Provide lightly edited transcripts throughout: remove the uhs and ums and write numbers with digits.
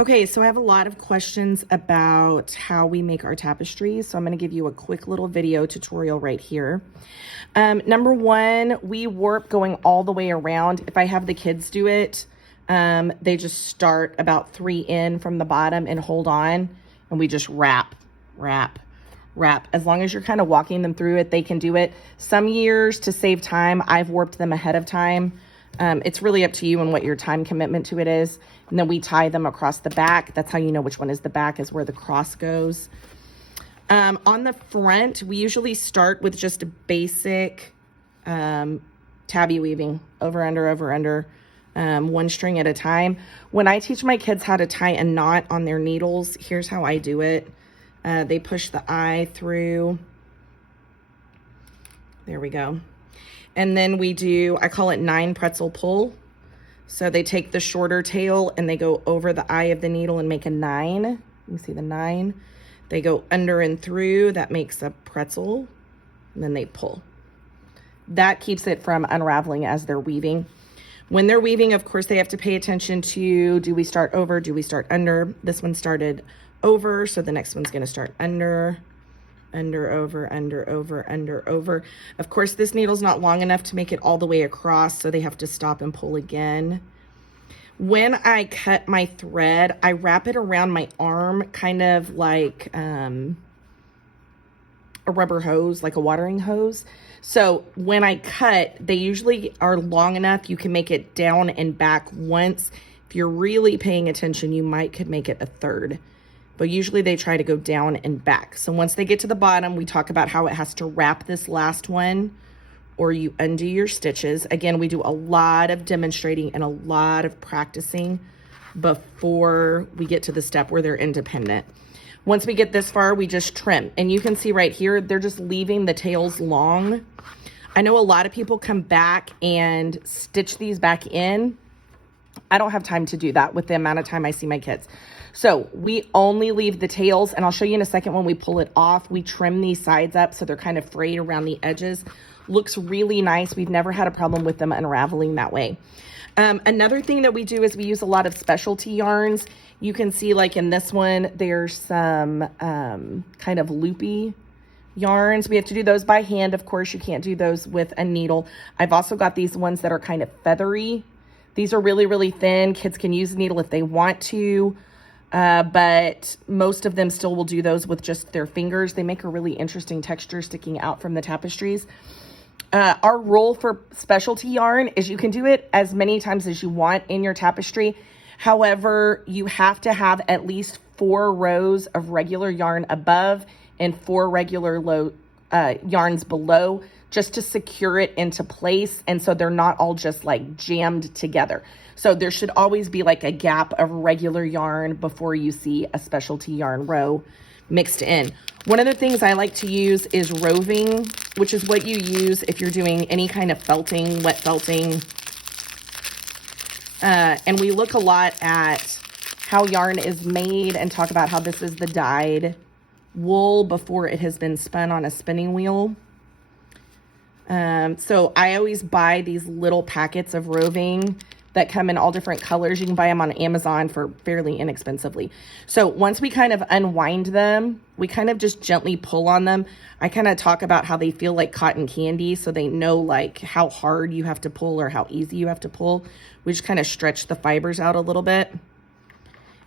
Okay, so I have a lot of questions about how we make our tapestries. So I'm going to give you a quick little video tutorial right here. Number one, we warp going all the way around. If I have the kids do it, they just start about 3 in from the bottom and hold on, and we just wrap. As long as you're kind of walking them through it, they can do it. Some years, to save time, I've warped them ahead of time. It's really up to you and what your time commitment to it is. And then we tie them across the back. That's how you know which one is the back, is where the cross goes. On the front, we usually start with just a basic tabby weaving, over, under, one string at a time. When I teach my kids how to tie a knot on their needles, here's how I do it. They push the eye through. There we go. And then we do, I call it 9 pretzel pull. So they take the shorter tail and they go over the eye of the needle and make a 9. You see the 9? They go under and through, that makes a pretzel, and then they pull. That keeps it from unraveling as they're weaving. When they're weaving, of course, they have to pay attention to, do we start over, do we start under? This one started over, so the next one's gonna start under, over, over. Of course, this needle's not long enough to make it all the way across, so they have to stop and pull again. When I cut my thread, I wrap it around my arm, kind of like a rubber hose, like a watering hose. So when I cut, they usually are long enough. You can make it down and back once. If you're really paying attention, you could make it a third. But usually they try to go down and back. So once they get to the bottom, we talk about how it has to wrap this last one, or you undo your stitches. Again, we do a lot of demonstrating and a lot of practicing before we get to the step where they're independent. Once we get this far, we just trim. And you can see right here, they're just leaving the tails long. I know a lot of people come back and stitch these back in. I don't have time to do that with the amount of time I see my kids. So we only leave the tails, and I'll show you in a second when we pull it off. We trim these sides up so they're kind of frayed around the edges. Looks really nice. We've never had a problem with them unraveling that way. Another thing that we do is we use a lot of specialty yarns. You can see, like in this one, there's some kind of loopy yarns. We have to do those by hand. Of course, you can't do those with a needle. I've also got these ones that are kind of feathery. These are really, really thin. Kids can use a needle if they want to. But most of them still will do those with just their fingers. They make a really interesting texture sticking out from the tapestries. Our rule for specialty yarn is you can do it as many times as you want in your tapestry. However, you have to have at least 4 rows of regular yarn above and 4 regular yarns below, just to secure it into place. And so they're not all just like jammed together. So there should always be like a gap of regular yarn before you see a specialty yarn row mixed in. One of the things I like to use is roving, which is what you use if you're doing any kind of felting, wet felting. And we look a lot at how yarn is made and talk about how this is the dyed wool before it has been spun on a spinning wheel. So I always buy these little packets of roving that come in all different colors. You can buy them on Amazon for fairly inexpensively. So once we kind of unwind them, we kind of just gently pull on them. I kind of talk about how they feel like cotton candy, so they know like how hard you have to pull or how easy you have to pull. We just kind of stretch the fibers out a little bit,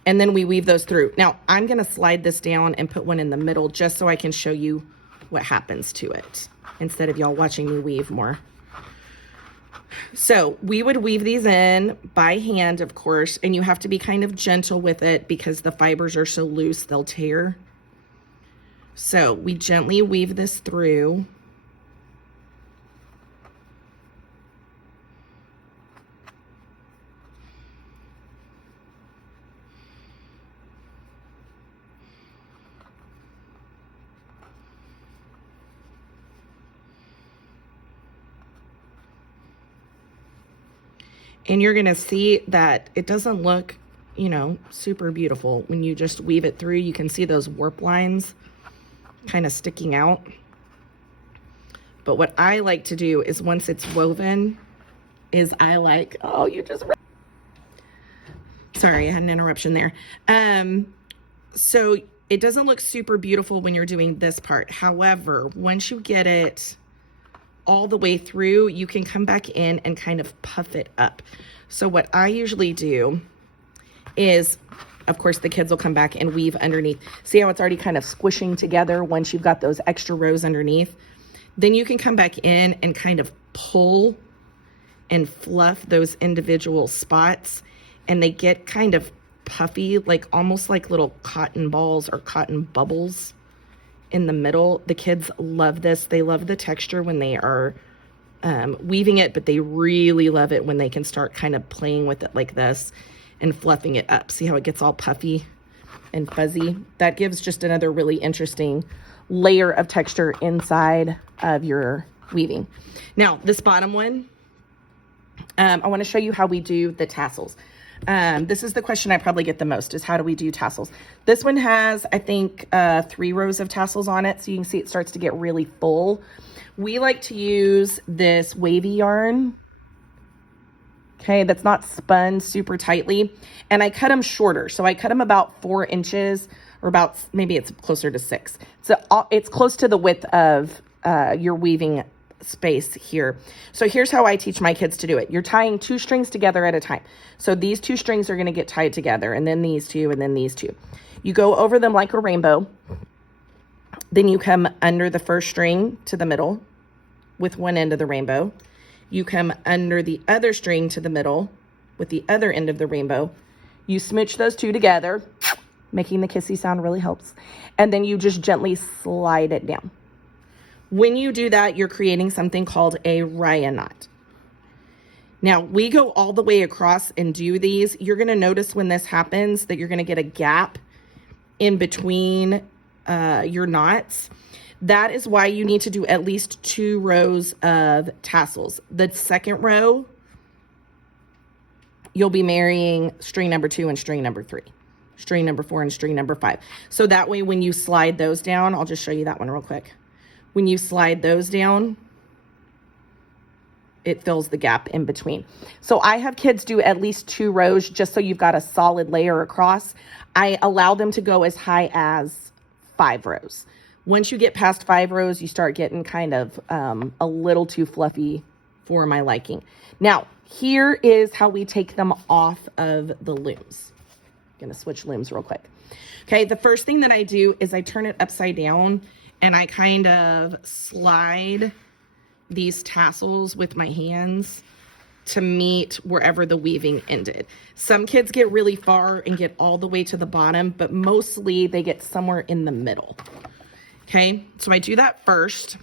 and then we weave those through. Now I'm gonna slide this down and put one in the middle just so I can show you what happens to it instead of y'all watching me weave more. So we would weave these in by hand, of course, and you have to be kind of gentle with it because the fibers are so loose, they'll tear. So we gently weave this through. And you're gonna see that it doesn't look, you know, super beautiful. When you just weave it through, you can see those warp lines kind of sticking out. But what I like to do is once it's woven, is I like, oh, you just, so Sorry, I had an interruption there. So it doesn't look super beautiful when you're doing this part. However, once you get it all the way through, you can come back in and kind of puff it up. So what I usually do is, of course, the kids will come back and weave underneath. See how it's already kind of squishing together once you've got those extra rows underneath? Then you can come back in and kind of pull and fluff those individual spots, and they get kind of puffy, like almost like little cotton balls or cotton bubbles in the middle. The kids love this. They love the texture when they are weaving it, but they really love it when they can start kind of playing with it like this and fluffing it up. See how it gets all puffy and fuzzy? That gives just another really interesting layer of texture inside of your weaving. Now, this bottom one, I want to show you how we do the tassels. This is the question I probably get the most, is how do we do tassels? This one has, I think, 3 rows of tassels on it. So you can see it starts to get really full. We like to use this wavy yarn. Okay, that's not spun super tightly. And I cut them shorter. So I cut them about 4 inches, or about, maybe it's closer to 6. So it's close to the width of your weaving space here. So here's how I teach my kids to do it. You're tying 2 strings together at a time. So these 2 strings are going to get tied together, and then these 2, and then these 2. You go over them like a rainbow. Then you come under the first string to the middle with one end of the rainbow. You come under the other string to the middle with the other end of the rainbow. You smooch those 2 together. Making the kissy sound really helps. And then you just gently slide it down. When you do that, you're creating something called a raya knot. Now, we go all the way across and do these. You're going to notice when this happens that you're going to get a gap in between your knots. That is why you need to do at least 2 rows of tassels. The second row, you'll be marrying string number 2 and string number 3. String number 4 and string number 5. So that way when you slide those down, I'll just show you that one real quick. When you slide those down, it fills the gap in between. So I have kids do at least 2 rows just so you've got a solid layer across. I allow them to go as high as 5 rows. Once you get past 5 rows, you start getting kind of a little too fluffy for my liking. Now, here is how we take them off of the looms. I'm gonna switch looms real quick. Okay, the first thing that I do is I turn it upside down and I kind of slide these tassels with my hands to meet wherever the weaving ended. Some kids get really far and get all the way to the bottom, but mostly they get somewhere in the middle. Okay, so I do that first.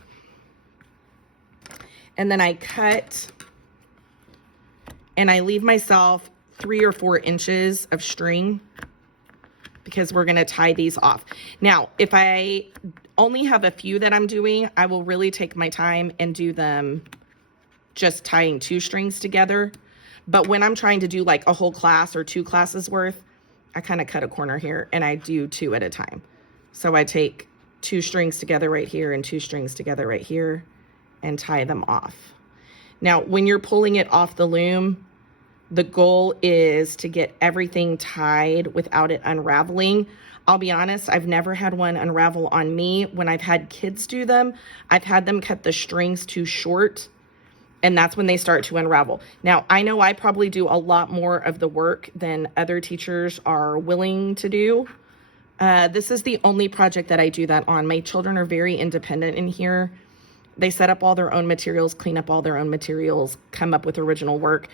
And then I cut and I leave myself 3 or 4 inches of string because we're gonna tie these off. Now, if I only have a few that I'm doing, I will really take my time and do them just tying 2 strings together. But when I'm trying to do like a whole class or 2 classes worth, I kind of cut a corner here and I do 2 at a time. So I take 2 strings together right here and 2 strings together right here and tie them off. Now, when you're pulling it off the loom, the goal is to get everything tied without it unraveling. I'll be honest, I've never had one unravel on me. When I've had kids do them, I've had them cut the strings too short, and that's when they start to unravel. Now, I know I probably do a lot more of the work than other teachers are willing to do. This is the only project that I do that on. My children are very independent in here. They set up all their own materials, clean up all their own materials, come up with original work.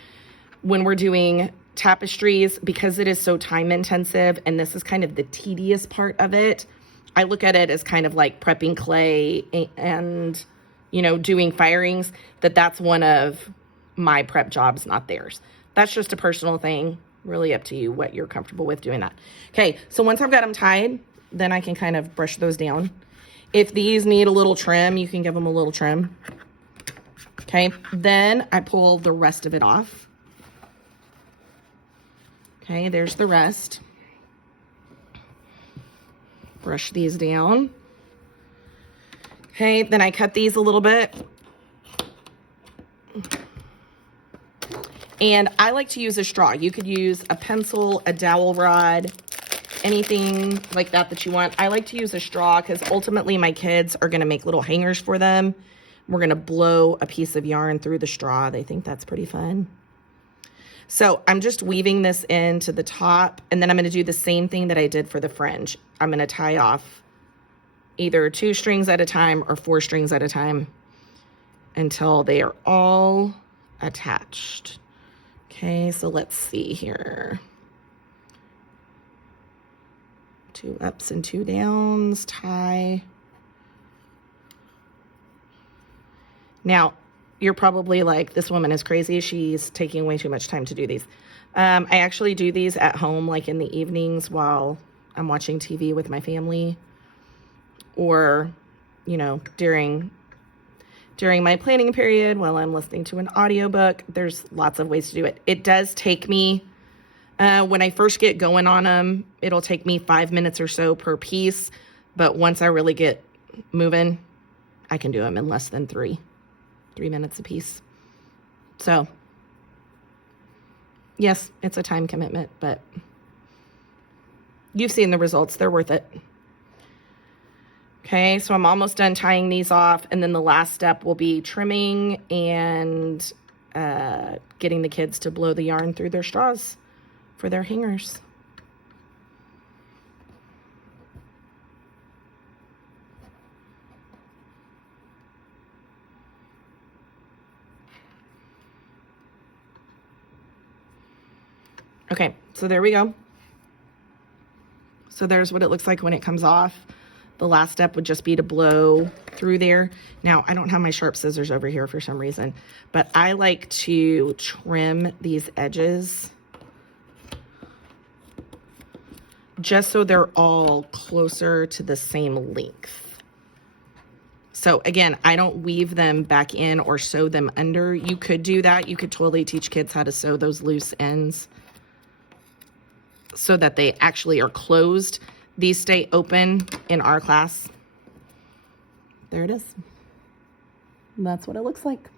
When we're doing tapestries, because it is so time intensive and this is kind of the tedious part of it, I look at it as kind of like prepping clay and, you know, doing firings, that's one of my prep jobs, not theirs. That's just a personal thing, really up to you what you're comfortable with doing that. Okay, so once I've got them tied, then I can kind of brush those down. If these need a little trim, you can give them a little trim. Okay, then I pull the rest of it off. Okay, there's the rest. Brush these down. Okay, then I cut these a little bit. And I like to use a straw. You could use a pencil, a dowel rod, anything like that that you want. I like to use a straw because ultimately my kids are going to make little hangers for them. We're going to blow a piece of yarn through the straw. They think that's pretty fun. So I'm just weaving this into the top, and then I'm going to do the same thing that I did for the fringe. I'm going to tie off either 2 strings at a time or 4 strings at a time until they are all attached. Okay, so let's see here. 2 ups and 2 downs, tie. Now, you're probably like, this woman is crazy. She's taking way too much time to do these. I actually do these at home, like in the evenings while I'm watching TV with my family, or, you know, during my planning period while I'm listening to an audiobook. There's lots of ways to do it. It does take me, when I first get going on them, it'll take me 5 minutes or so per piece. But once I really get moving, I can do them in less than 3 minutes a piece. So yes, it's a time commitment, but you've seen the results. They're worth it. Okay, so I'm almost done tying these off, and then the last step will be trimming and getting the kids to blow the yarn through their straws for their hangers. Okay, so there we go. So there's what it looks like when it comes off. The last step would just be to blow through there. Now, I don't have my sharp scissors over here for some reason, but I like to trim these edges just so they're all closer to the same length. So again, I don't weave them back in or sew them under. You could do that. You could totally teach kids how to sew those loose ends so that they actually are closed. These stay open in our class. There it is. That's what it looks like.